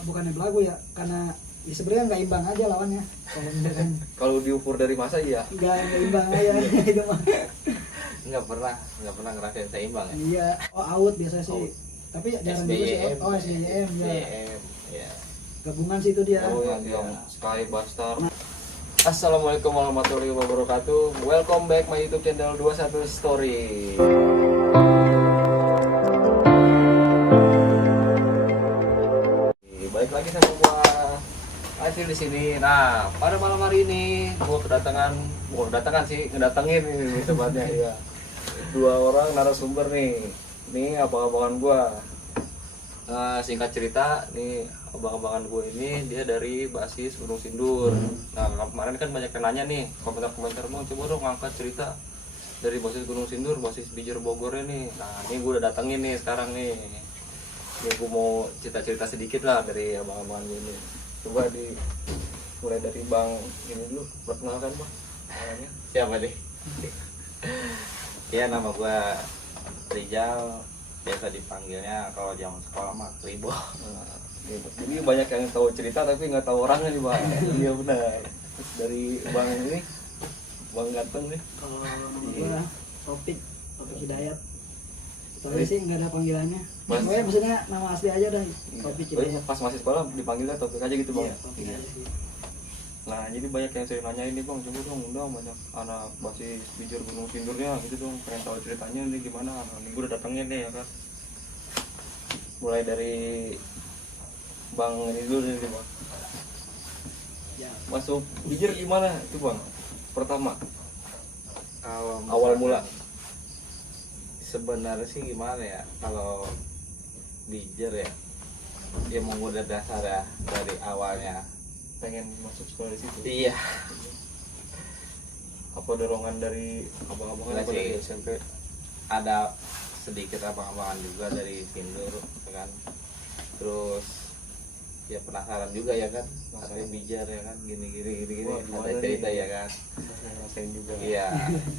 bukannya belagu ya, karena ya sebenarnya nggak imbang aja lawannya. Kalau diukur dari masa iya. Nggak imbang aja itu mah. nggak pernah ngerasain seimbang ya. Iya, out biasa sih. Out. Tapi jarang juga sih. SBYM SBYM ya. SBYM ya. Gabungan sih itu dia. Oh yang Sky Bastar. Assalamualaikum warahmatullahi wabarakatuh. Welcome back my YouTube channel 21 Story. Balik lagi sama gua Acil di sini. Nah, pada malam hari ini gua kedatangan sih, ngedatengin ini tempatnya ya. Dua orang narasumber nih. Nih abang-abangan gua. Singkat cerita nih, abang-abangan gue ini dia dari basis Gunung Sindur. Nah kemarin kan banyak yang nanya nih, komentar-komentar, bang coba dong ngangkat cerita dari basis Gunung Sindur, basis Bijer Bogornya nih. Nah ini gue udah datengin nih sekarang nih. Ya gue mau cerita-cerita sedikit lah dari abang-abangan gue ini. Coba mulai dari bang ini dulu, perkenalkan bang. Siapa nih? Ya nama gua Rijal, biasa dipanggilnya kalau zaman sekolah mah Ribo. Jadi banyak yang tahu cerita tapi nggak tahu orangnya nih bang. Iya benar. Dari bang ini, bang ganteng nih. Kalau gua Topik Hidayat. Soalnya sih nggak ada panggilannya. Pokoknya maksudnya nama asli aja udah Topik Oh iya, Hidayat. pas masih sekolah dipanggilnya Topik aja gitu bang. Iya, Topik aja sih. Nah jadi banyak yang saya nanya ini bang, coba dong undang banyak anak basis Bijer Gunung Sindurnya gitu dong, pengen tahu ceritanya ini gimana. Nah ini gue udah datengin nih ya kan. Mulai dari bang ini dulu nih bang. Ya, Masuk Bijer gimana itu bang? Pertama Kalau awal mula. sebenarnya sih gimana ya, kalau Bijer ya emang udah dasar ya dari awalnya Pengen masuk sekolah di situ. iya. Apa dorongan dari abang-abangan Enggak apa dari sih. SMP? Ada sedikit abang-abangan juga dari Sindur kan, terus ya penasaran juga ya kan, katanya Bijar ya kan, gini Wah, ada gimana cerita nih? ya kan. Saya ngerasain juga. Iya,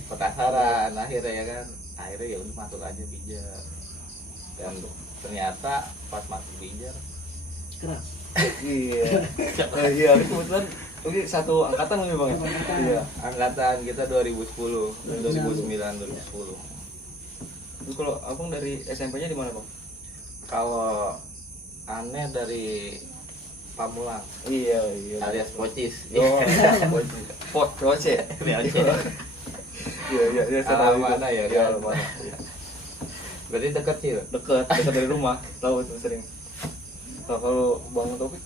penasaran akhirnya ya kan, akhirnya ya udah masuk aja Bijar. Dan ternyata pas masuk Bijar keras. Iya. Iya, ini kebetulan oke satu angkatan nih bang. Ya? Angkatan. Iya. angkatan kita 2010 2009 2010. Itu kalau abang dari SMP-nya di mana bang? Kalau aneh dari Pamulang Iya. alias Pocis. Oh, Poce. Iya, Iya. Alamana ya Iya, kan? Alamana. Iya. Berarti dekat sih. Dekat dari rumah. Tahu itu sering. Nah, kalau bang Topik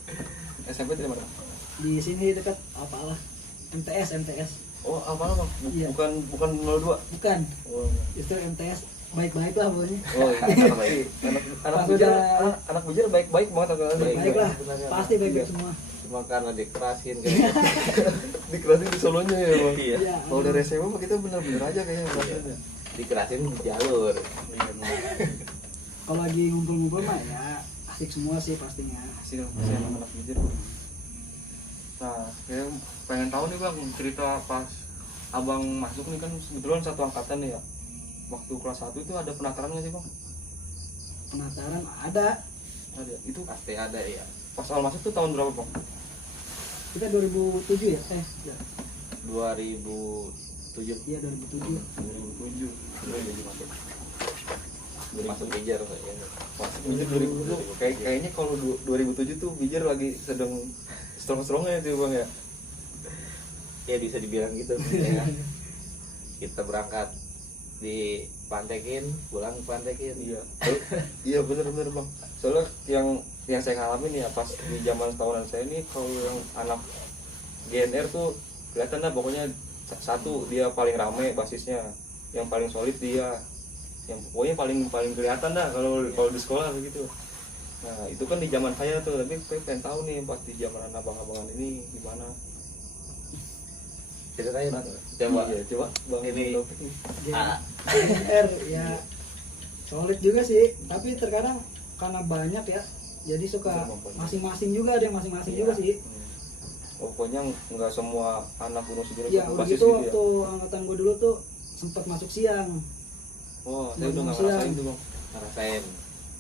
SMP di mana? Di sini dekat apalah MTS. Oh, apa bang? Iya. Bukan 02. Bukan. Oh, Itu MTS baik-baik lah pokoknya. oh iya. Anak Bijer baik-baik banget atau Baik lah. Sebenarnya. Pasti baik-baik semua. Cuma karena dikerasin kayak dikerasin di Solonya ya bang. iya, Iya. Kalau dari SMA mah kita bener-bener aja kayaknya rasanya. dikerasin di jalur. Kalau lagi ngumpul-ngumpul mah ya asik semua sih pastinya. Hasil anak Bijer. Nah, saya pengen tahu nih bang cerita pas abang masuk nih kan kebetulan satu angkatan nih ya. Waktu kelas 1 itu ada penataran nggak sih bang? Penataran ada. Ada. Itu Pasti ada ya. pas awal masuk tuh tahun berapa bang? Kita 2007 ya? Ya. 2007 Iya 2007. 2007. Jadi masuk. masuk Bijar kayaknya. Pas Bijer 2000 tuh kayaknya kalau 2007 tuh Bijer lagi sedang strong-strongnya tuh bang ya. Ya bisa dibilang gitu ya. Kita berangkat di Pantekin, pulang Pantekin. Iya. Iya bener-bener bang. Soalnya yang saya ngalamin ya pas di zaman tahunan saya ini, kalau yang anak GNR tuh kelihatan lah pokoknya satu dia paling rame basisnya, yang paling solid dia, yang pokoknya paling kelihatan dah kalau di sekolah begitu. Nah itu kan di zaman saya tuh, tapi saya pengen tahu nih pas di zaman anak abang-abangan ini gimana. Ceritain Nah, coba. iya, coba bang Ini. Taufik nih. GNR ya solid juga sih, tapi terkadang karena banyak ya, jadi suka masing-masing juga, ada yang masing-masing Iya. juga sih. Pokoknya nggak semua anak Gunung Sindur Ya itu udah basis gitu gitu ya. waktu angkatan gue dulu tuh sempat masuk siang. Oh, saya udah nggak Siang. ngerasain tuh bang. Ngerasain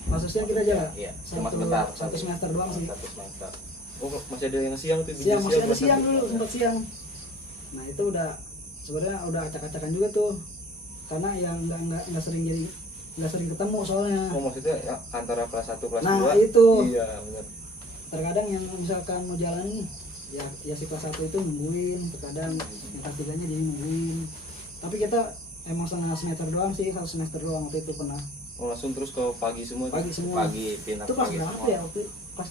Masuk siang kita jalan. Iya, cuma sebentar. Satu semester doang sih. Satu semester. Oh masih ada yang siang tuh? Siang masih ada buat siang nanti. dulu, sempat siang. Nah itu udah sebenarnya udah acak-acakan juga tuh, karena yang nggak sering ketemu soalnya. Oh maksudnya ya, antara kelas 1 kelas 2. Nah itu Iya benar. terkadang yang misalkan mau jalan nih, ya si kelas 1 itu nungguin, terkadang yang kelas 3-nya jadi nungguin. Tapi kita emang setengah semester doang sih, 1 semester doang waktu itu pernah. Oh langsung terus ke pagi semua. Pagi semua. Pagi pindah Itu kelas pagi berapa semua. ya waktu kelas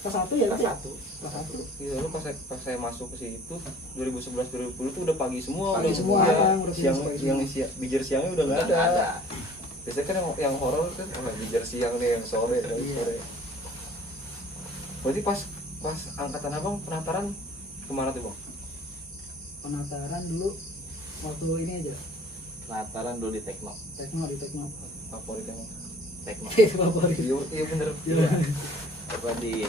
kelas 1 ya Kelas berarti ya? 1. Kelas 1. Iya, lu pas saya masuk ke situ 2011 2010 tuh udah pagi semua. Pagi udah semua, ya, Kang, udah siang pagi yang semua. bijar siangnya udah nggak Nggak ada. ada. Biasanya kan yang horor kan bijar siang nih, yang sore dari Iya. sore. Berarti pas angkatan abang penataran kemana tuh bang? Penataran dulu waktu ini aja, Nataran dulu di Tekno. di tekno. Favorit yang Tekno. Itu favorit. iya bener. Iya. Apa di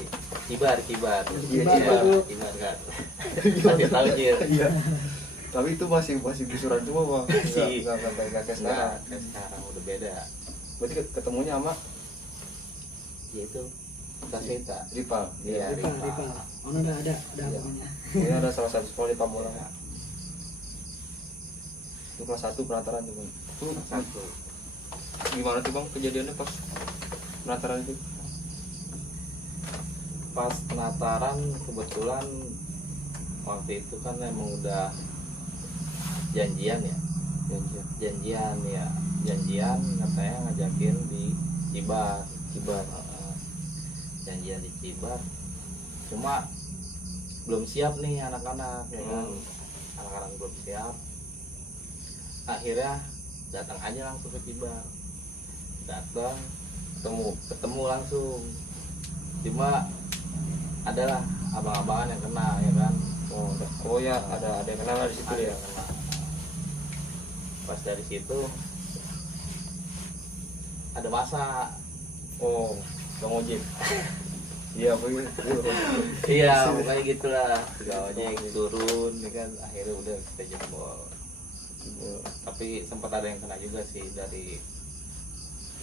Kibar. Kibar Iya, dulu. Kibar kan. Masih tahu Jir. Iya. Tapi itu masih gusuran semua bang. Masih. Nggak kayak Nah, sekarang. kayak sekarang udah beda. Berarti ketemunya sama Ya itu Tasita. Rival. Iya, Rival. Oh udah ada Iya. pokoknya. Ini ada salah satu sekolah di Pamulang. Itu kelas 1 penataran tuh bang. Itu Satu. gimana tuh bang kejadiannya pas penataran itu? Pas penataran kebetulan waktu itu kan emang udah janjian ya. Janjian katanya ngajakin di Cibar. Janjian di Cibar. Cuma belum siap nih anak-anak ya kan. Anak-anak belum siap. Akhirnya datang aja langsung ke Cibar. Datang ketemu langsung. Cuma adalah abang-abangan yang kena ya kan. Oh ya ada yang kenal di situ Ada ya. yang kena. Pas dari situ ada masa. Oh bang ojek. Iya begitu. Iya pokoknya gitulah. Gawanya yang turun ya kan. Akhirnya udah kita jempol. Tapi sempat ada yang kena juga sih dari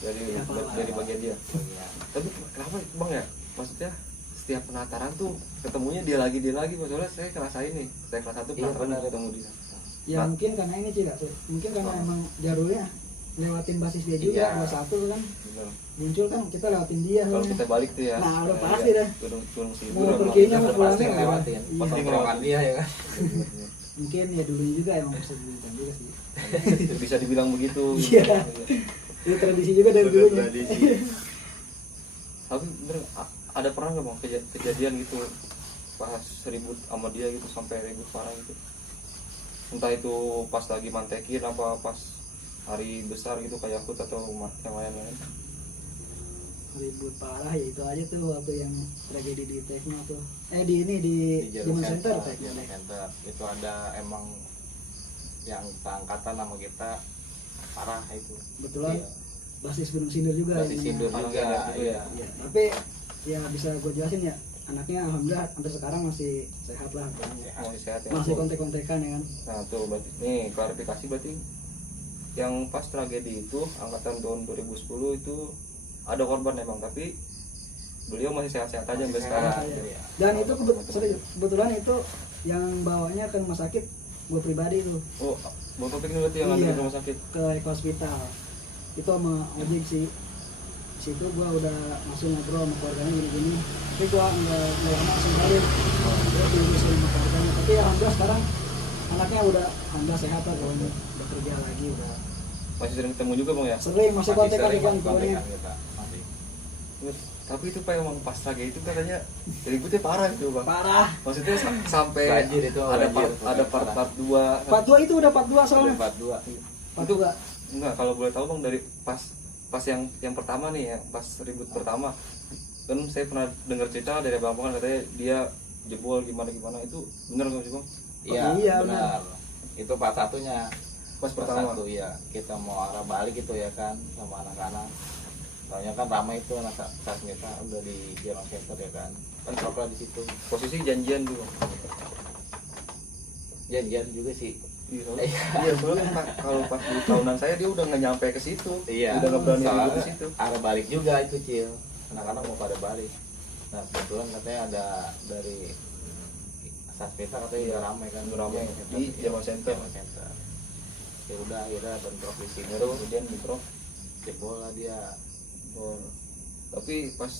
bagian dia. bagian. Tapi kenapa bang ya? Maksudnya setiap penataran tuh ketemunya dia lagi maksudnya saya ngerasain nih saya kelas 1 Iya, penataran benar. ketemu dia. Ya mungkin karena ini sih, mungkin karena emang jalurnya lewatin basis dia juga, Iya. kelas 1 kan Bener. muncul kan kita lewatin dia Kalau soalnya. kita balik tuh ya. Nah, udah iya, pasti dah. Gunung Sidur Mau sama perginya kita mau udah pulangnya pasti nggak ngelewatin. Iya. Pas tongkrongan dia ya kan. Mungkin ya dulunya juga emang bisa dibilang juga sih. Bisa dibilang begitu. Iya. Itu tradisi juga dari dulunya. Tapi bener ada pernah nggak bang kejadian gitu pas ribut sama dia gitu sampai ribut parah gitu? Entah itu pas lagi mantekin apa pas hari besar gitu kayak aku atau yang lain-lain. Ribut parah ya itu aja tuh waktu yang tragedi di Tekno tuh. Di Jaman Center Tekno. Jaman Center itu ada emang yang seangkatan sama kita parah itu. Kebetulan Iya. basis Gunung Sindur juga. Basis yang Sindur mana. juga, Iya. Iya, tapi ya bisa gue jelasin ya, anaknya alhamdulillah sampai sekarang masih sehat lah, Masih sehat ya. masih kontek-kontekan ya kan. Nah tuh berarti nih klarifikasi berarti yang pas tragedi itu angkatan tahun 2010 itu ada korban emang tapi beliau masih sehat-sehat aja sampai sekarang. Iya. Dan itu kebetulan itu yang bawanya ke rumah sakit gue pribadi tuh, Oh, Bang Topik ini berarti yang ngambil Iya. ke rumah sakit. ke Eko Hospital. Itu sama ojek sih. Di situ gue udah langsung ngobrol sama keluarganya gini-gini. Tapi gue nggak lama langsung balik. Gue diurus sama keluarganya. Tapi alhamdulillah sekarang anaknya udah alhamdulillah sehat lah, udah kerja lagi, udah Masih sering ketemu juga bang ya? sering masih kontekan sering kan kontekan kita. Masih. Terus, tapi itu pak emang pas tragedi itu katanya ributnya parah itu bang. parah. Maksudnya sampai Banjir itu, ada banjir. ada part 2. Part 2 itu udah part 2 soalnya. Part 2. Part 2. Enggak, kalau boleh tahu bang dari pas yang pertama nih ya, pas ribut pertama kan saya pernah dengar cerita dari abang kan katanya dia jebol gimana itu bener nggak sih bang? Iya, iya, benar. Itu part satunya. Pas pertama. Satu ya, kita mau arah balik itu ya kan sama anak-anak. Soalnya kan ramai itu anak Sasmita udah di Jalan Center ya kan. Bentrok lah di situ. Posisi janjian dulu. Janjian juga sih. Iya, soalnya kalau pas di tahunan saya dia udah nggak nyampe ke situ. Iya, Udah nggak berani soalnya ribut ke situ. arah balik juga itu Cil, anak-anak mau pada balik. Nah kebetulan katanya ada dari Saspeta katanya udah ramai kan, Ramai di Jerman Center. Ya udah akhirnya bentrok di sini Baru tuh, kemudian bentrok. jebol lah dia. Oh. Tapi pas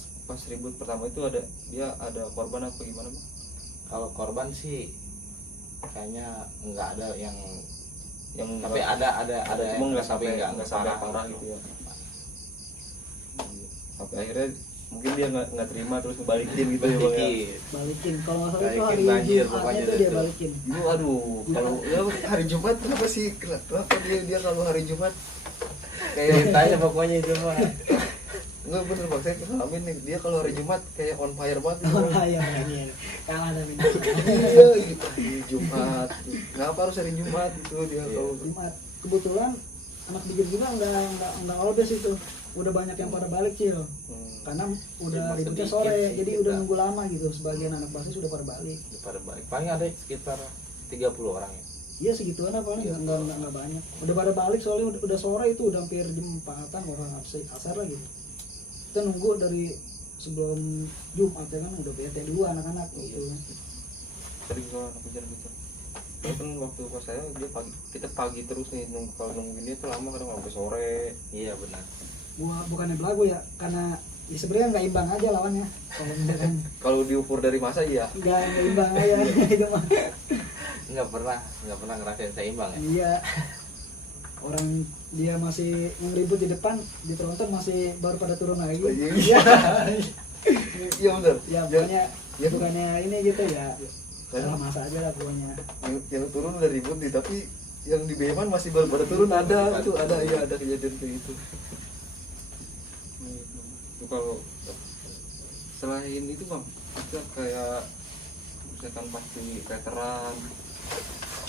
ribut pertama itu dia ada korban apa gimana bang? Kalau korban sih kayaknya nggak ada yang tapi nggak- ada cuma yang nggak sampai nggak parah gitu ya. Sampai akhirnya mungkin dia nggak terima terus ngebalikin gitu ya bang ya. Balikin kalau nggak salah itu Balikin hari banjir Jumatnya pokoknya itu deh dia tuh. balikin. Aduh, kalau ya hari Jumat kenapa sih? Kenapa dia kalau hari Jumat kayak Ceritanya pokoknya itu mah. Enggak bener bang, saya ngalamin nih dia kalau hari Jumat kayak on fire banget. Oh iya ini kalah dari Iya, gitu. Hari Jumat. Kenapa harus hari Jumat itu dia Iya. kalau Jumat. Kebetulan anak bikin juga nggak oldes itu. Udah banyak yang pada balik Cil. Karena udah Cuma ributnya sedikit sore, sih jadi kita. udah nunggu lama gitu. Sebagian anak basis sudah pada balik. Pada balik paling ada sekitar 30 orang ya. Iya segituan apa nih, nggak banyak. Udah pada balik soalnya udah sore itu udah hampir jam 4-an orang asar lah gitu. Kita nunggu dari sebelum Jumat ya kan udah bete dulu anak-anak gitu. sering soal anak bicara gitu. Kan waktu pas saya dia kita pagi terus nih kalau nungguin dia tuh lama kadang sampai sore. Iya benar. Bukannya belagu ya, karena ya sebenarnya nggak imbang aja lawannya. Kalau misalkan Kalau diukur dari masa iya. nggak imbang aja itu mah. nggak pernah ngerasain seimbang ya. Iya. Orang dia masih ngeribut di depan, di tronton masih baru pada turun lagi. Iya. Iya benar. Ya pokoknya Ya. bukannya ini gitu ya. Salah masa aja lah pokoknya. Yang turun udah ribut nih, tapi yang di Beman masih baru pada turun ada itu ada kejadian kayak gitu. Itu kalau selain itu bang, kita kayak misalkan pasti veteran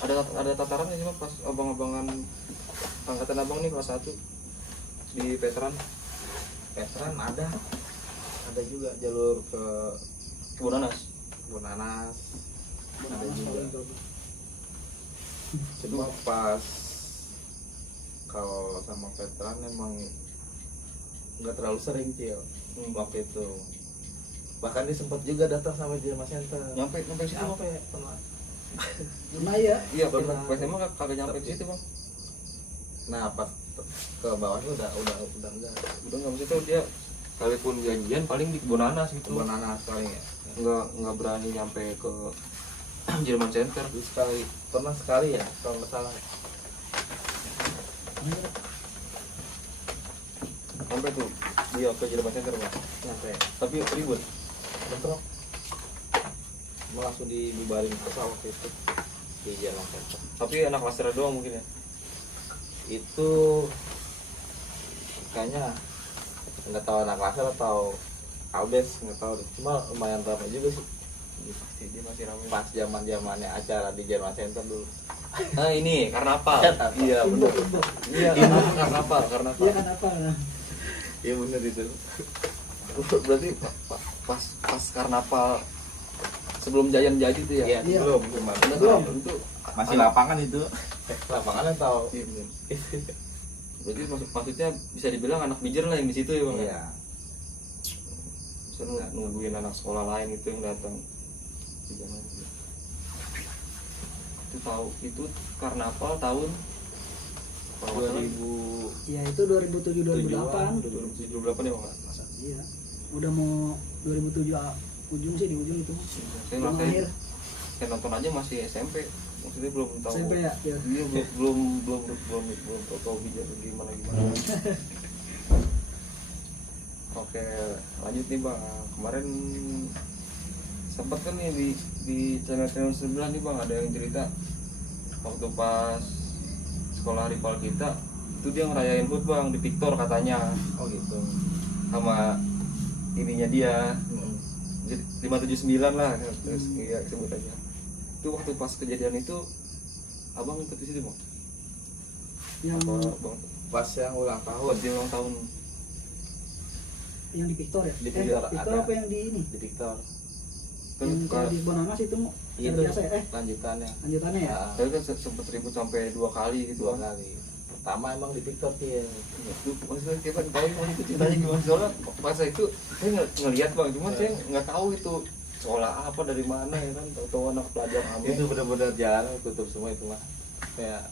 ada tatarannya sih bang pas abang-abangan angkatan abang nih kelas 1 di veteran ada juga jalur ke Bonanas. Bonanas ada Benar, juga. soalnya itu. Cuma pas kalau sama veteran emang nggak terlalu sering Cil waktu itu. Bahkan dia sempat juga datang sama Jerman Center. Nyampe situ bang? Nyampe pernah. Pernah ya? Iya Pernah. pas emang kagak nyampe di situ bang. Nah pas ke bawahnya udah enggak. Udah nggak maksudnya dia kalaupun janjian paling di Bonanas gitu. Bonanas kali ya. Nggak berani nyampe ke Jerman Center. Pernah sekali ya kalau nggak salah. Sampai tuh dia ke Jerman Center bang. Nyampe Tapi ribut. bentrok. Mau langsung dibubarin masa waktu itu di Jerman Center. Tapi anak laser doang mungkin ya. Itu kayaknya nggak tahu anak laser atau Albes nggak tahu deh. Cuma lumayan ramai juga sih Dia masih ramai. pas zamannya acara di Jerman Center dulu. Nah ini karnaval. Karnaval. Iya benar. Imbok. Iya karnaval. Iya kan apa? Nah. Iya bener itu. Berarti pas karnaval sebelum Jayan jadi tuh ya. Iya Iya. belum cuma Belum. Itu masih lapangan itu. Lapangan atau Iya benar. Berarti maksudnya bisa dibilang anak bijer lah yang di situ ya bang. iya. Bisa nungguin anak sekolah lain itu yang datang. Itu tahu itu karnaval tahun 2007 Ya itu 2007 2008. 2008 ya bang. Masa iya. Udah mau 2007 ujung sih di ujung itu. Saya Belum makanya akhir. saya nonton aja masih SMP, maksudnya belum tahu. SMP ya? Iya. Iya belum tahu bijar gimana. Oke lanjut nih bang, kemarin sempat kan nih di channel sebelah nih bang ada yang cerita waktu pas sekolah rival kita itu dia ngerayain HUT bang di Victor katanya. Oh gitu. Sama ininya dia 579 lah terus iya sebut aja. Itu waktu pas kejadian itu abang ikut di situ bang? Yang Apa bang? Pas yang ulang Pas tahun dia ulang tahun. yang di Victor ya? Di Victor Victor ada. apa yang di ini? di Victor. Yang kalau di Bonanas itu Itu biasa ya? lanjutannya. Lanjutannya ya? Nah, Saya kan sempet ribut sampai 2 kali gitu dua kan. kali. Pertama emang di TikTok ya. Itu maksudnya kita tahu emang itu ceritanya gimana, soalnya pas itu saya ngelihat bang, cuman saya nggak tahu itu sekolah apa dari mana ya kan, tahu anak pelajar ame. Itu benar-benar jalan tutup semua itu mah. Kayak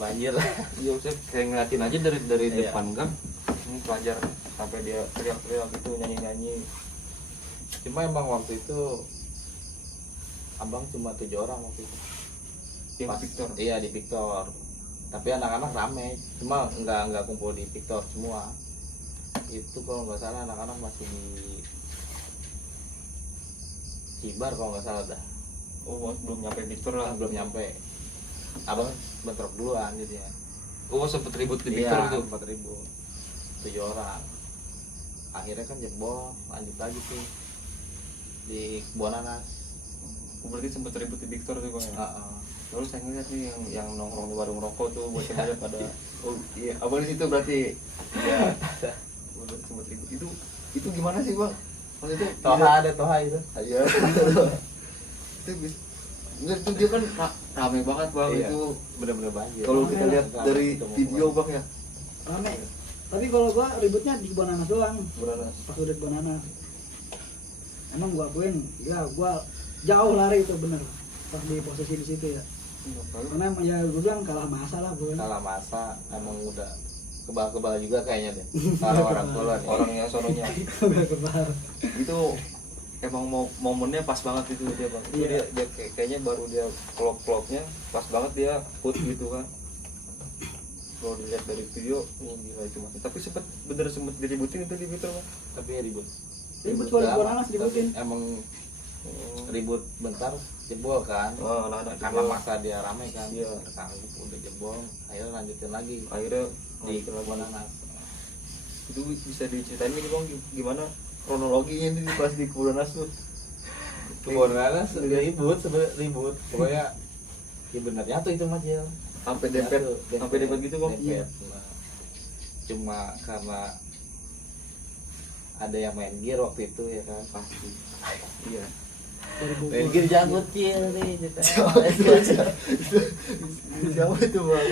banjir lah. Iya, saya kayak ngeliatin aja dari Iya. depan gang, ini pelajar sampai dia teriak-teriak gitu, nyanyi-nyanyi. Cuma emang waktu itu abang cuma 7 orang waktu itu. Yang Victor. Iya di Victor. Tapi anak-anak rame, cuma nggak kumpul di Victor semua. Itu kalau nggak salah anak-anak masih di Cibar kalau nggak salah dah. Oh, belum nyampe Victor lah. Belum nyampe. Abang bentrok duluan gitu ya. Oh, sempet ribut di Victor Iya, itu. 4.000. 7 orang. Akhirnya kan jebol, lanjut lagi tuh di Bonanas. Oh, berarti sempet ribut di Victor tuh bang. Ya? Heeh. Lalu saya ngeliat nih yang nongkrong di warung rokok tuh, buat saya pada. Oh iya, abang di situ berarti. Iya. Udah sempet ribut. Itu gimana sih bang? Maksudnya Ada Toha itu. Iya. Itu dia kan rame banget bang. Iya. Itu Bener-bener banjir. kalau kita lihat Rame, dari ketemu video orang. bang ya. Rame. Tapi kalau gua ributnya di Bonanas doang. Bonanas. Pas udah di Bonanas. Emang gua akuin, ya gua jauh lari itu bener. Pas di posisi di situ ya. Karena ya gua bilang kalah masa lah gua. Salah masa emang udah kebal-kebal juga kayaknya deh. Kalau orang tua nih. Orangnya sononya. Udah kebar. Itu emang momennya pas banget itu dia bang. Itu Iya. dia kayaknya baru dia klop-klopnya pas banget dia put gitu kan. Kalau dilihat dari video, gila itu mas. Tapi sempet diributin itu di Twitter bang. Tapi ya ribut. Ribut kalau di Udah Bonanas lama. ributin. Tapi emang ribut bentar jebol kan. Oh, anak-anak Karena jebol. masa dia ramai kan. Iya. Terkangkut udah jebol. Akhirnya lanjutin lagi Akhirnya di Bonanas. itu bisa diceritain nih bang gimana kronologinya ini pas di Bonanas tuh. Ke Bonanas ribut sebenarnya ribut. Pokoknya ya bener nyatu itu mah Jel. Sampai dempet, sampai dempet gitu bang. Dempet. Nah, cuma karena ada yang main gear waktu itu ya kan pasti. Iya. Dari Bogor. Main gear jago Cil nih gitu. Siapa itu bang?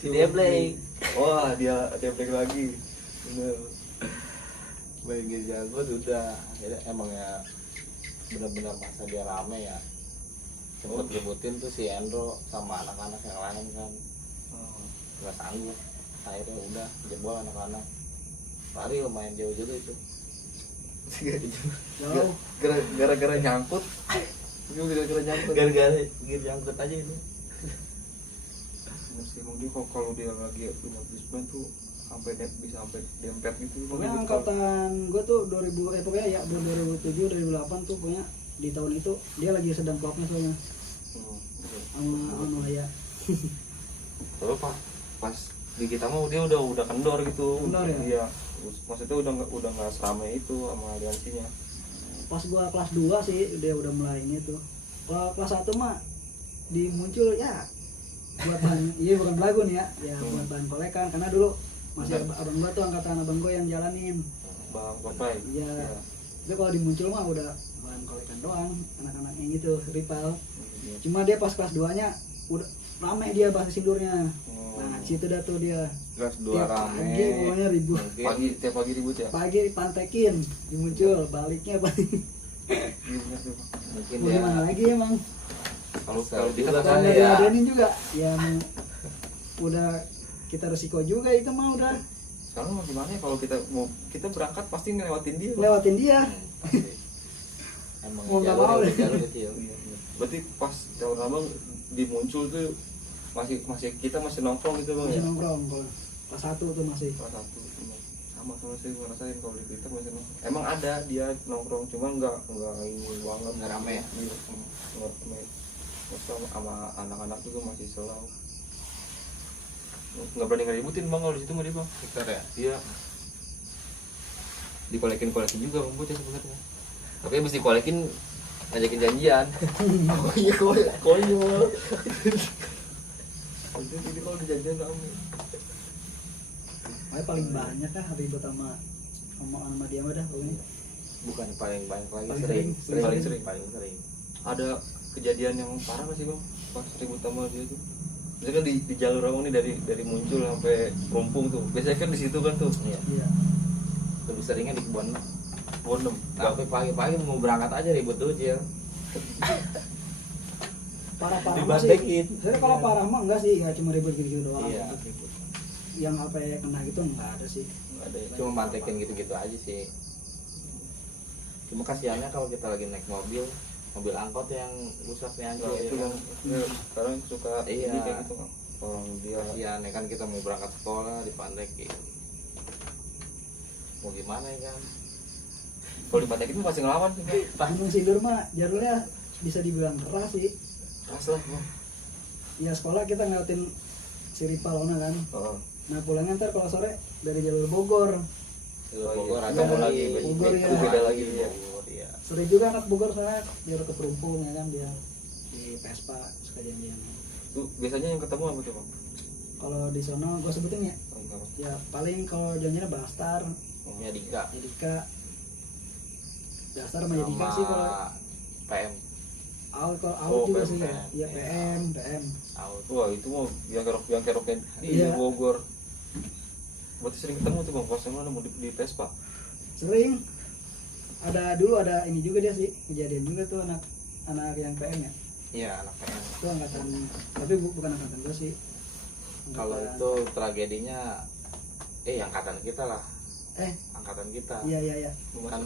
Si Deblay. Wah dia Deblay lagi. Bener. Main gear jago udah. Akhirnya emang ya benar-benar masa dia rame ya. Sempet ributin tuh si Endro sama anak-anak yang lain kan nggak sanggup. Akhirnya udah jebol anak-anak. Lari lumayan jauh juga itu. Jauh. Gara-gara nyangkut. Itu gara-gara nyangkut. Gara-gara gear jangkut aja itu. Mesti mungkin kalau dia lagi 15 tuh bisa sampai dempet gitu. Pokoknya angkatan gua tuh 2000 pokoknya ya 2007 2008 tuh pokoknya di tahun itu dia lagi sedang klopnya soalnya sama ya. Terus pas di kita mah dia udah kendor gitu. Kendor ya? Iya. Maksudnya udah nggak seramai itu sama aliansinya. Pas gua kelas 2 sih dia udah mulai ini tuh. Kalau kelas 1 mah dimuncul ya buat bahan iya bukan belagu nih ya buat bahan kolekan karena dulu masih abang gua tuh angkatan abang gua yang jalanin. Bang Papai. Iya. Tapi kalau dimuncul mah udah bahan kolekan doang anak-anak yang gitu rival. Cuma dia pas kelas 2 nya udah ramai dia bahasa sindurnya. Nah situ dah tuh dia Kelas 2 tiap rame. pagi pokoknya ribut. Tiap pagi ribut ya. Pagi dipantekin dimuncul baliknya balik. Iya bener tuh. Mungkin Mau gimana dia lagi emang Kalau Kalau kita juga kan dan kali dari ya. adenin juga yang udah kita resiko juga itu mah udah sekarang mau gimana ya kalau kita berangkat pasti ngelewatin dia. Bang. lewatin dia. Pasti. Emang Mau nggak jalur mau udah deh. jalur kecil. Iya, iya. Berarti pas tahun abang dimuncul tuh kita masih nongkrong gitu bang Masih ya. nongkrong kalau kelas 1 tuh masih. Kelas 1 sama saya ngerasain kalau di Twitter masih nongkrong. Emang ada dia nongkrong cuma nggak ini banget. Nggak rame ya? Iya, nggak rame. Terus sama anak-anak juga masih selau. Nggak berani ngeributin bang kalau di situ mah dia bang. Victor ya. Iya. Dikolekin juga bang bocah sebenarnya. Tapi habis dikolekin ngajakin janjian. Oh iya konyol. Jadi kalau dijanjian rame. Makanya paling banyak kan ribut sama dia mah dah pokoknya. bukan paling banyak lagi, Paling sering sering. Paling sering. paling sering. Ada kejadian yang parah nggak sih bang pas ribut sama dia tuh? Biasanya kan di jalur Rawang ini dari muncul sampai Rumpung tuh. Biasanya kan di situ kan tuh. Iya, Iya. lebih seringnya di kebun Bonem. sampai pagi-pagi mau berangkat aja ribut dulu Cil. Parah-parah mah sih. Dibantekin. Sebenarnya kalau parah mah enggak sih, ya cuma ribut gitu-gitu doang. Iya. Yang apa ya kena gitu enggak ada sih. Nggak ada ya. Cuma mantekin gitu-gitu aja sih. Cuma kasihannya kalau kita lagi naik mobil angkot yang rusak nih anjir. Nah, itu ya yang kan? ya, sekarang suka Iya. jadi kayak gitu kan. Orang dia Kasihan ya kan, kita mau berangkat sekolah dipantekin. Mau gimana ya kan? kalau dipatekin tuh pasti ngelawan sih. Bang. Gunung Sindur mah jalurnya bisa dibilang keras sih. Keras lah. Bang. Ya sekolah kita ngeliatin si Ripalona kan. Oh. Nah pulangnya ntar kalau sore dari jalur Bogor. Oh, Bogor iya. ada Bogor lagi Bogor, ya. Beda lagi, ya. Bogor, iya. Sering juga anak Bogor soalnya dia ke Perumpung ya kan, dia di Vespa suka janjian. Tuh biasanya yang ketemu apa tuh bang? Kalau di sono gue sebutin ya, Oh, enggak, Bang. ya paling kalau janjiannya Bastar, Ya Dika Yadika, Dasar sama Yadika sih kalau PM out, kalau Oh, out juga PM, sih ya. PM. Iya PM. out. Wah itu mau yang keroknya di Iya. Bogor. Berarti sering ketemu tuh bang, pas yang mana mau di Vespa. Sering dulu ada ini juga dia sih, kejadian juga tuh anak yang PM ya. Iya anak PM. Itu angkatan, tapi bukan angkatan gue sih. Kalau Angkatan- itu tragedinya angkatan kita lah, eh angkatan kita iya kan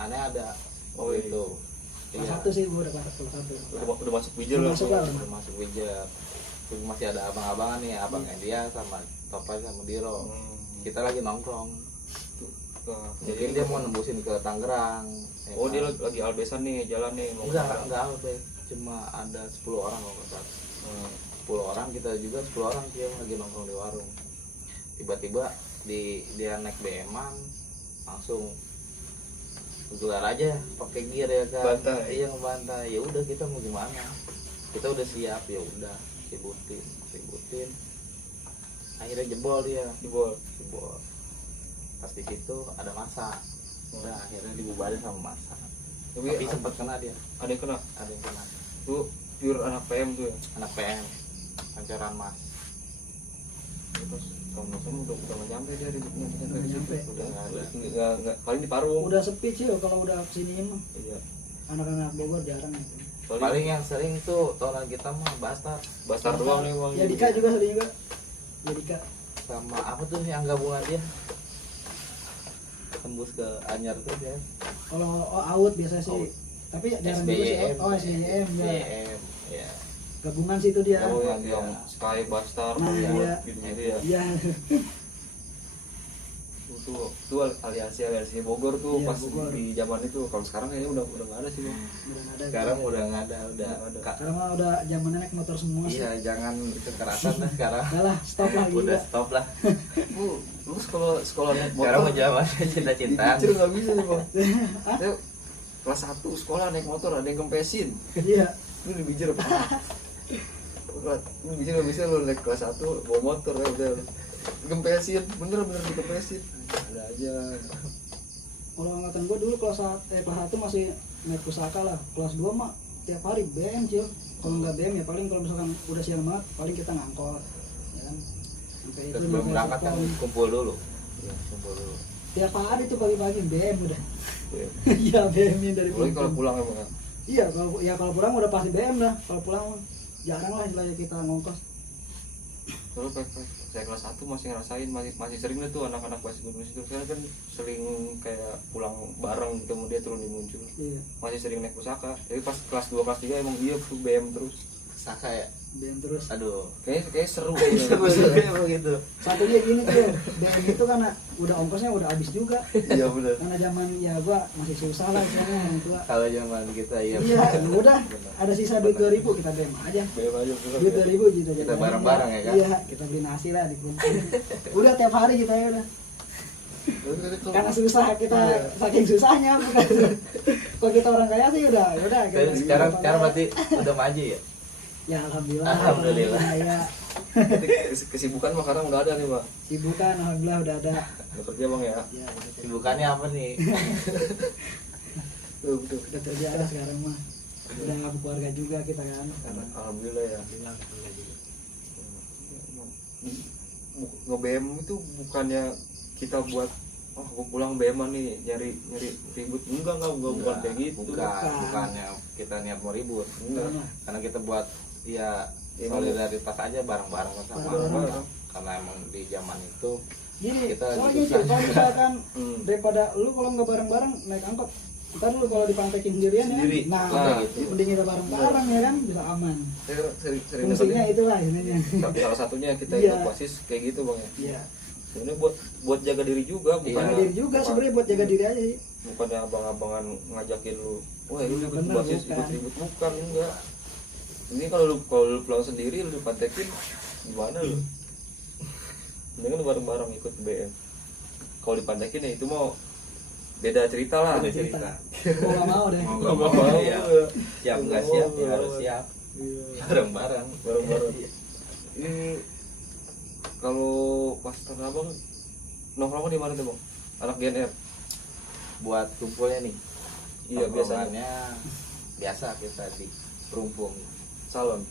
aneh ada Oh, iya. itu. kelas Iya. satu sih, gue udah kelas satu. Udah masuk bijil Udah lah. masuk Bang. lah. Udah masuk widget. Terus masih ada abang-abangan nih, abangnya dia sama Topai sama Diro. Kita lagi nongkrong. Nah, Jadi dia mau nembusin ke Tangerang. ya Oh kan? dia lagi albesan nih jalan nih mau ke Tangerang. Enggak Albe. Cuma ada 10 orang kalau nggak salah. Hmm. 10 orang, kita juga 10 orang dia lagi nongkrong di warung. Tiba-tiba dia naik BM-an langsung gelar aja pakai gear ya kan. Bantai. Iya ngebantai. Ya udah kita mau gimana? Kita udah siap, ya udah ributin. Akhirnya jebol dia. Jebol. Pas di situ ada masa. Udah akhirnya dibubarin sama masa. Tapi Tapi sempat kena dia. ada yang kena. Ada yang kena. Tuh pure anak PM tuh ya. Anak PM. Pancoran Mas. Terus tahun sama udah nggak nyampe dia ributnya. Nggak nyampe. Udah nggak ada. Nggak paling di Parung. Udah sepi sih kalau udah kesini mah. Iya. Anak-anak Bogor jarang gitu. Paling yang sering tuh tauran kita mah Bastar Bastar doang nih bang. Yadika juga sering juga. Yadika. sama apa tuh yang gabungan dia tembus ke Anyar tuh ya. Kalau out biasa sih. Out. Tapi jarang juga sih. SBYM. Oh SBYM ya. SBYM, ya. Gabungan sih itu dia. Oh Iya. yang Sky Bastar Nah, iya. gitu ya. Iya. Tuh aliansi Bogor tuh Iya, pas Bogor. di zaman itu. Kalau sekarang kayaknya udah nggak ada sih bang. Udah nggak ada. Sekarang udah nggak ada, udah. Nggak ada. Sekarang mah udah zamannya naik motor semua sih. Iya, jangan kekerasan lah sekarang. Udah lah, stop lah Udah gitu. stop lah. Lu sekolah naik Sekarang motor mau zamannya cinta-cintaan. dipicir nggak bisa nih bang. Ayo, kelas 1 sekolah naik motor ada yang kempesin. Iya. Lu dibijir apa? Lu bijir nggak bisa lu naik kelas 1 bawa motor ya udah gempesin, bener dikempesin. Ada aja. Kalau angkatan gua dulu kelas 1 masih naik pusaka lah. Kelas 2 mah tiap hari BM Cil. Kalau nggak BM ya paling kalau misalkan udah siang banget paling kita ngangkot. Ya kan. Sampai itu Terus belum naik berangkat kan telepon. kumpul dulu. Iya, kumpul dulu. Tiap hari tuh pagi-pagi BM udah. Ya. Iya BM-nya dari Apalagi kalau Pelumpang. pulang emang ya. Iya, kalau pulang udah pasti BM lah. Kalau pulang jarang lah istilahnya kita ngongkos. Dulu saya kelas 1 masih ngerasain masih sering lah tuh anak-anak bahasa gunung situ. Sekarang kan sering kayak pulang bareng gitu dia turun di Muncul. Iya, Masih sering naik pusaka. Tapi pas kelas 2 kelas 3 emang dia tuh BM terus. Saka ya. BM terus. Aduh. Kayak seru Seru kayaknya. begitu. Satunya gini tuh, BM itu karena udah ongkosnya udah habis juga. Iya benar. Karena zaman ya gua masih susah lah istilahnya orang tua. Kalau zaman kita ya. Iya, udah ada sisa duit 2.000 kita BM aja. BM aja bukan. Duit 2.000 kita Kita bareng-bareng ya kan? Iya, kita beli nasi lah di Pelumpang. Udah tiap hari kita ya udah. Karena susah kita saking susahnya bukan. Kalau kita orang kaya sih udah. Sekarang berarti udah maju ya. Ya alhamdulillah. Alhamdulillah. Ya, Berarti kesibukan mah sekarang udah ada nih Pak. Sibukan alhamdulillah udah ada. Udah kerja Bang ya. Ya, udah Sibukannya apa nih? Tuh. udah kerja ada sekarang mah. Udah berkeluarga juga kita kan. Alhamdulillah ya. Alhamdulillah alhamdulillah juga. Nge-BM itu bukannya kita buat oh gue pulang BM nih nyari ribut, enggak bukan kayak gitu. Bukannya kita niat mau ribut, Enggak. karena kita buat ya solidaritas aja bareng-bareng sama Bareng-bareng. karena emang di zaman itu Gini, Kita soalnya hidup Cil, kalau misalkan daripada daripada lu kalau nggak bareng-bareng naik angkot, ntar lu kalau dipantekin sendirian ya, Sendiri. nah, Nah, gitu. mending kita bareng-bareng ya kan, bisa aman. saya sering Fungsinya itulah intinya. salah satunya kita Iya. ikut OSIS kayak gitu Bang ya. Iya. Sebenarnya buat jaga diri juga, Iya. Jaga diri juga sebenarnya buat jaga diri aja sih. bukannya abang-abangan ngajakin lu wah lu ikut Bener, OSIS bukan. ikut ribut, bukan, enggak. Ini kalau lu pulang sendiri lu dipantekin gimana lu? Mendingan lu bareng-bareng ikut BM. Kalau dipantekin ya itu mau beda cerita lah. Beda cerita. Mau nggak mau deh. Mau Nggak nggak mau. mau, ya. Siap nggak siap ya harus siap Iya. bareng-bareng. Bareng-bareng. Ini kalau pas Tanah Abang nongkrong di mana tuh Bang? Anak GNR. Buat kumpulnya nih. Iya biasanya Tongkrongannya biasa kita di perumpung. salon.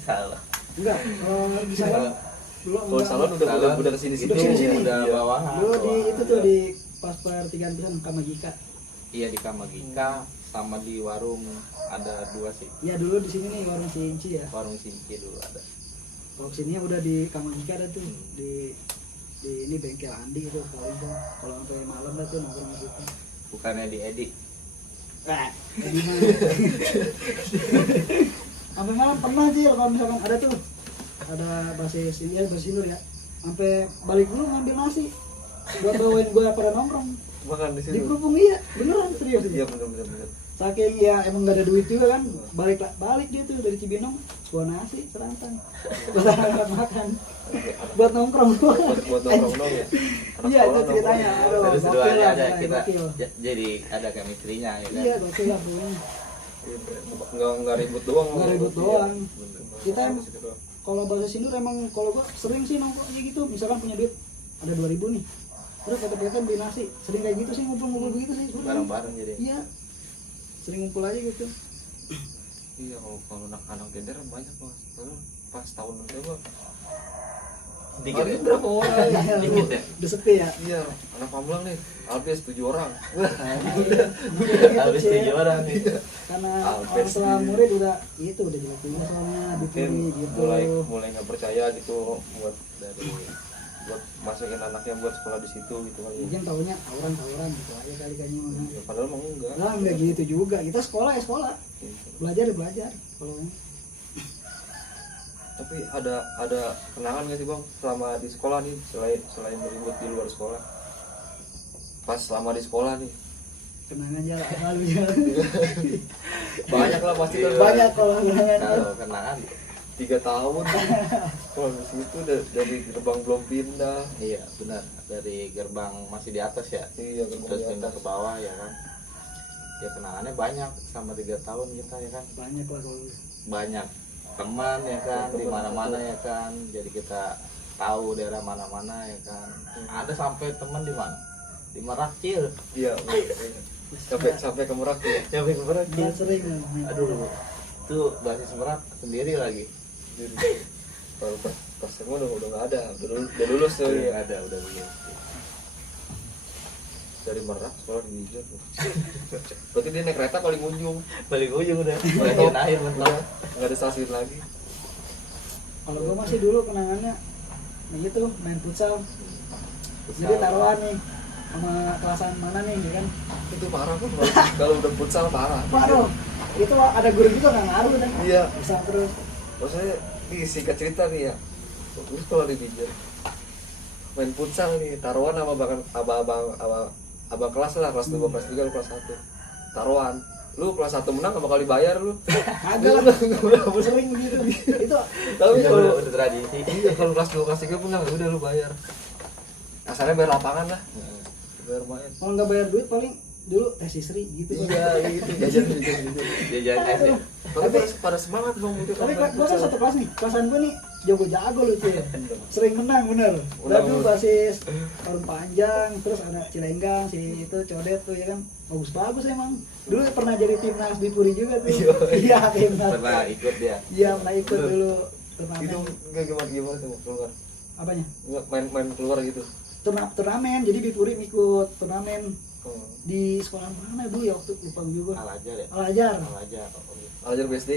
Salah. Enggak, kalau di salon dulu Kalau salon udah kesini Udah kesini-sini. Udah Iya. bawahan. dulu di bawahan. itu tuh di pas pertigaan pisan Kamagika. Iya di Kamagika sama di warung ada 2 sih. Ya dulu di sini nih warung Cinci ya. Warung Sinci dulu ada. Kalau sini udah di Kamagika ada tuh di ini bengkel Andi itu paling tuh kalau sampai malam dah tuh nongkrong gitu. Bukannya di Edi. Di mana? Sampai malam pernah sih kalau misalkan ada tuh ada basis ini ya basis Nur ya. Sampai balik dulu ngambil nasi buat bawain gua pada nongkrong Makan di di situ. kerupung iya beneran serius Iya itu. benar. Saking ya emang gak ada duit juga kan balik dia tuh dari Cibinong bawa nasi serantang buat anak makan buat nongkrong Buat nongkrong dong ya. Anak iya itu sekolah ceritanya nongkrong. aduh Terus gokil keduanya lah ada pokoknya, kita gokil. jadi ada chemistry-nya ya kan. Iya gokil lah pokoknya Nggak ribut doang. Nggak ribut doang. Kita Di em- situ doang. kalau bahasa Sindur emang kalau gua sering sih nongkrong kayak gitu misalkan punya duit ada 2.000 nih terus foto-foto beli nasi sering kayak gitu sih ngumpul-ngumpul begitu sih sering. Bareng-bareng jadi. Iya sering ngumpul aja gitu Iya kalau anak-anak gender banyak Mas. Lalu pas tahun berapa? Dikit Hari ya? ini berapa orang? Dikit ya? udah sepi ya Iya, anak Pamulang nih. Alpes 7 orang. Habis 7 orang nih. karena Alpes orang tua nih. murid udah itu udah jelek juga soalnya Mungkin dipilih gitu mulai nggak percaya gitu buat masukin anaknya buat sekolah di situ gitu kali. mungkin taunya tawuran gitu aja kali kayaknya mah. Ya, padahal emang enggak. Nah, enggak gitu juga kita sekolah ya sekolah belajar ya belajar kalau Tapi ada kenangan nggak sih Bang selama di sekolah nih selain beribut di luar sekolah? Pas selama di sekolah nih kenangan jalan lalu ya banyak lah pasti kan. banyak kalau kenangan Kalau kenangan 3 tahun sekolah di situ dari gerbang belum pindah. iya benar dari gerbang masih di atas ya. Iya gerbang Terus di pindah atas. ke bawah ya kan. Ya kenangannya banyak sama 3 tahun kita ya kan. banyak lah kalau Banyak teman ya kan di mana-mana ya kan. Jadi kita tahu daerah mana-mana ya kan. Ada sampai teman di mana? Di Merakcil. Iya. Sampai ke Merak tuh ya. Sampai ke Merakcil. Nggak sering lah Aduh. Itu basis Merak sendiri lagi. Jadi, kalau pas semua udah nggak ada, udah lulus tuh ya. Ada udah lulus. Dari Merak sekolah di Bijak. Berarti dia naik kereta paling ujung, Balik ujung udah. Bagian akhir mentok. nggak ada stasiun lagi. kalau gua masih dulu kenangannya nah gitu main futsal jadi taruhan nih sama kelasan mana nih ya kan Itu parah kok kalau udah futsal parah. Waduh, itu ada guru juga nggak ngaruh deh Iya. bisa terus Maksudnya nih singkat cerita nih ya. Terus kalau di Bijak main futsal nih taruhan sama bahkan abang kelas lah kelas 2 kelas 3 lu kelas 1 taruhan lu kelas 1 menang gak bakal dibayar lu. agak lah sering gitu itu Tapi Udah kalau udah tradisi. iya kalau kelas 2 kelas 3 menang udah lu bayar. Asalnya bayar lapangan lah. Bayar main. kalau nggak bayar duit paling dulu tes istri gitu Iya itu jajan. Jajan es ya. Tapi pada semangat Bang itu. tapi gua kan satu kelas nih kelasan gua nih jago-jago lu cuy. Sering menang bener. Udah tuh basis Karung Panjang, terus ada Cilenggang, si itu Codet tuh ya kan. Bagus-bagus emang. Dulu pernah jadi timnas di Puri juga tuh. Iya, timnas. Pernah ikut dia. Iya, pernah ikut dulu turnamen. Itu gimana tuh keluar? Apanya? Nggak main keluar gitu. Turnamen, jadi di Puri ikut turnamen Oh. di sekolah mana bu ya waktu lupa juga. Al-Ajar ya. Al-Ajar. Al-Ajar. Alajar BSD.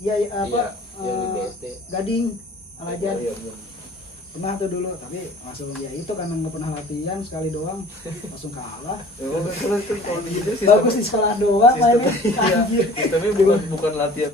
Iya, apa? Iya, di BSD. Gading. Al-Ajar. Iya, iya. Pernah tuh dulu, tapi langsung ya itu karena nggak pernah latihan sekali doang, langsung kalah. Ya, kalau kalau di itu Bagus di sekolah doang mainnya. Iya, Anjir. sistemnya bukan latihan